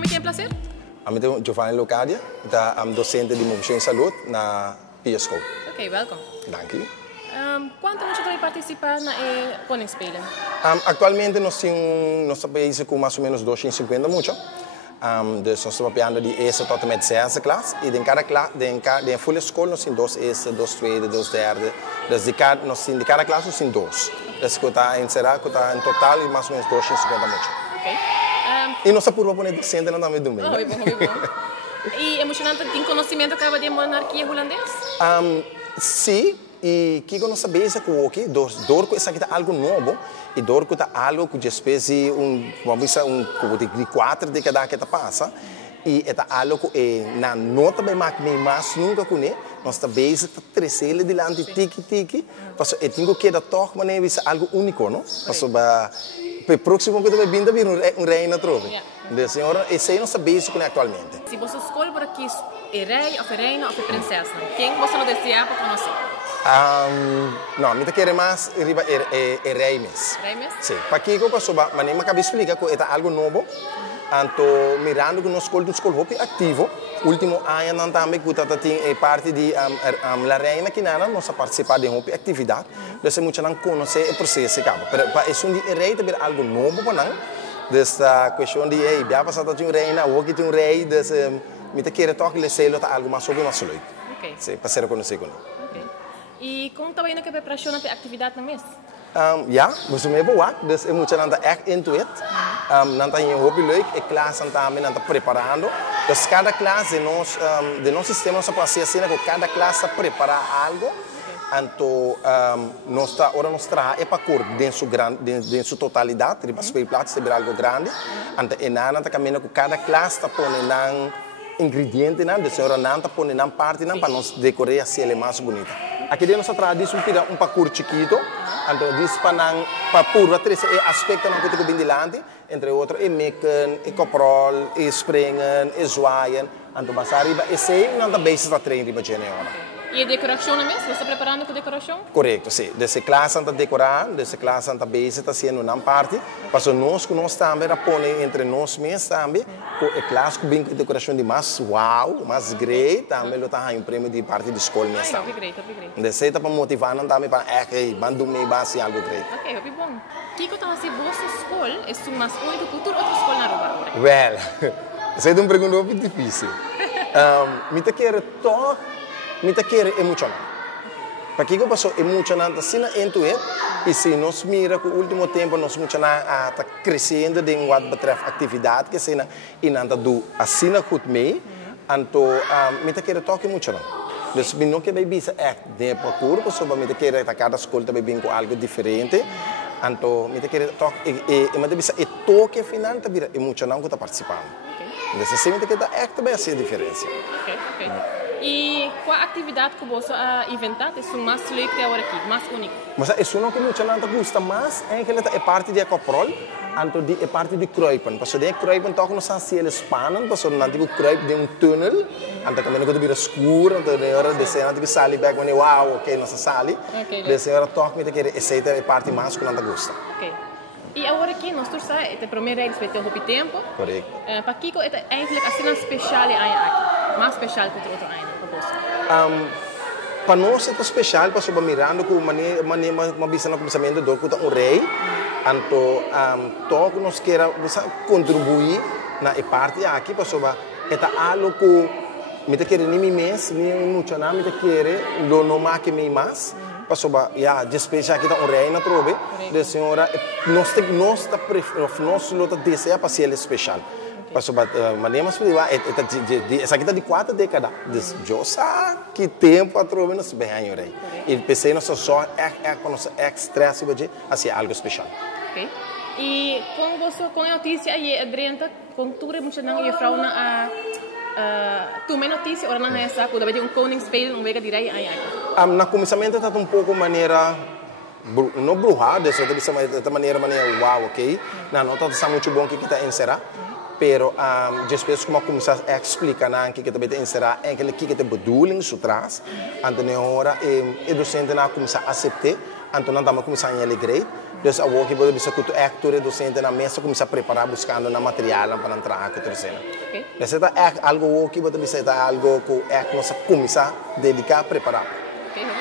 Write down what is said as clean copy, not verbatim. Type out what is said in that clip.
me tem prazer? Ik ben Giovanni Locadia, ik ben docent de Mobiliteit en Salut na Pia School. Ok, welkom. Dank u. Quanto você vai participar na Koningsspelen? Atualmente nós estamos país com mais ou menos 250 muito. Dus nós estamos trabalhando de eerste tot en met zesde klas. E em cada full escola nós temos dois eerste, dois tweede, dois derde. Dus de cada klas nós temos dois. Dus em total mais ou menos 250 muito. Ok. E nossa curva por docente não também do meio. Oh, bom. E emocionante, tem conhecimento que de monarquia holandesa? Sim. E que nós sabemos é que dorco isso aqui é algo novo e dorco é algo que espécie vamos dizer de 4 décadas que passa e é algo que na nota bem mais nunca com nós sabemos que crescer delante tiki porque eu tenho que dar toque mas é algo único não porque próximo que vai vir reina trove de senhora esse nós sabemos que atualmente se você escolhe por aqui é rei ou reina ou princesa quem você não deseja para conhecer? Não, me quero mais riba rei mesmo. Rei mesmo? Sim. Para que eu posso, mas nem me cabe explicar que é algo novo. Anto mirando que nós escolhemos hopi ativo. Último ano não também que tem parte de la reina que nós participar de hopi atividade. Então muito não conhecer o processo cabo. Mas é rei também algo novo para nós. Dessa questão de já passado de reina, ou que tem rei, dus me quero tocar o selo algo mais sobre mais leuk. Ok. Sim, para ser conhecido. E como está indo que preparação para a atividade na mesa? Ja, we zijn even wat, dus je moet je dan echt into it. Dan ben je hobby leuk, de klas dan preparando. Dus cada classe de nosso sistema nós pode assim que cada classe prepara algo. Então, nós trabalhamos para cor dentro sua totalidade, de para platos de algo grande. Então, e nada também que cada classe põe nan ingrediente nan, de senhora nan põe nan parte nan para nós decorar assim ele mais bonita. Aqui dentro nós traduzimos um parkour chiquito, então diz para pôr três aspectos que tem bem delante, entre outros, mecken, coprol, springen, zwaaien, então passar riba, e sei não também está trein riba genial. E a decoração na mesa? Você está preparando com a decoração? Correto, sim. Dessa classe está decorando, dessa classe está bem está sendo uma parte, para nós também põe entre nós mesmos também, a classe com bem decoração de mais uau, mais great, também está um prêmio de parte de escola mesmo. Ok, great. Dessa está para motivar também para bandu me base algo great. Ok, ok, bom. Kiko tá se vossa escola é sua mais única cultura outra escola na Aruba agora? Well, essa é uma pergunta muito difícil. Me quero me quero emocionar. Porque eu passo emocionante assim into it e se nós mira que o último tempo nós emocionar está crescendo em what betreft atividade que se na inanta do assim na cut me, então me quero toque emocionar. Dus me não que vai bisa de procura pessoa me quero cada escola também bem com algo diferente. Então me quero toque e me bisa e toque final também emocionar que está participando. Dus assim me quero também assim a diferença. Ok. E qual atividade que você inventar é mais leuk até agora aqui, mais único? Mas é uma que muito não gosta mais, é parte de coprol, então é parte de kruipen. Porque de kruipen toch não se ele spannen, porque não tipo kruip de túnel, então também não vira escuro, então de hora de ser não tipo sali back when wow, ok, não se sali. De ser hora toch me querer essa é parte mais que não gosta. Ok. E agora aqui nós todos é a primeira vez que temos um tempo. Correto. Para Kiko é eigenlijk assim especial aqui, mais especial que outro ano. Para nós é especial, para sobre mirando com uma visão no pensamento do que rei, então todo nós quer contribuir na parte aqui para sobre é algo que me quer nem mês nem muito não me quer lo não mais que me mais para sobre especial que um rei na trove de senhora nós luta deseja para ser especial. Passo manemos priva essa aqui tá de 4 décadas. Eu sei que tempo a trove nos bem aí rei. E pensei não só é extra assim algo especial. Ok. E com a notícia aí adrenta com tudo muito não e frau na tu me notícia ora não é essa quando vai ter Koningsspelen vega de rei aí. Na começamento tá um pouco maneira não bruxada, dessa maneira wow, ok. Não tá muito bom que está encerrar. Pero depois como começar a explicar que também tem será aquele que tem bedoeling so traz, então na hora o docente na começar a aceitar então nós estamos começando a alegrar. Dus a work pode bisa kutu actor docente na mesa começa a preparar buscando na material para entrar aqui terceira. Okay. Dus het algo work pode bisa algo que nossa começa a dedicar a preparar. Okay.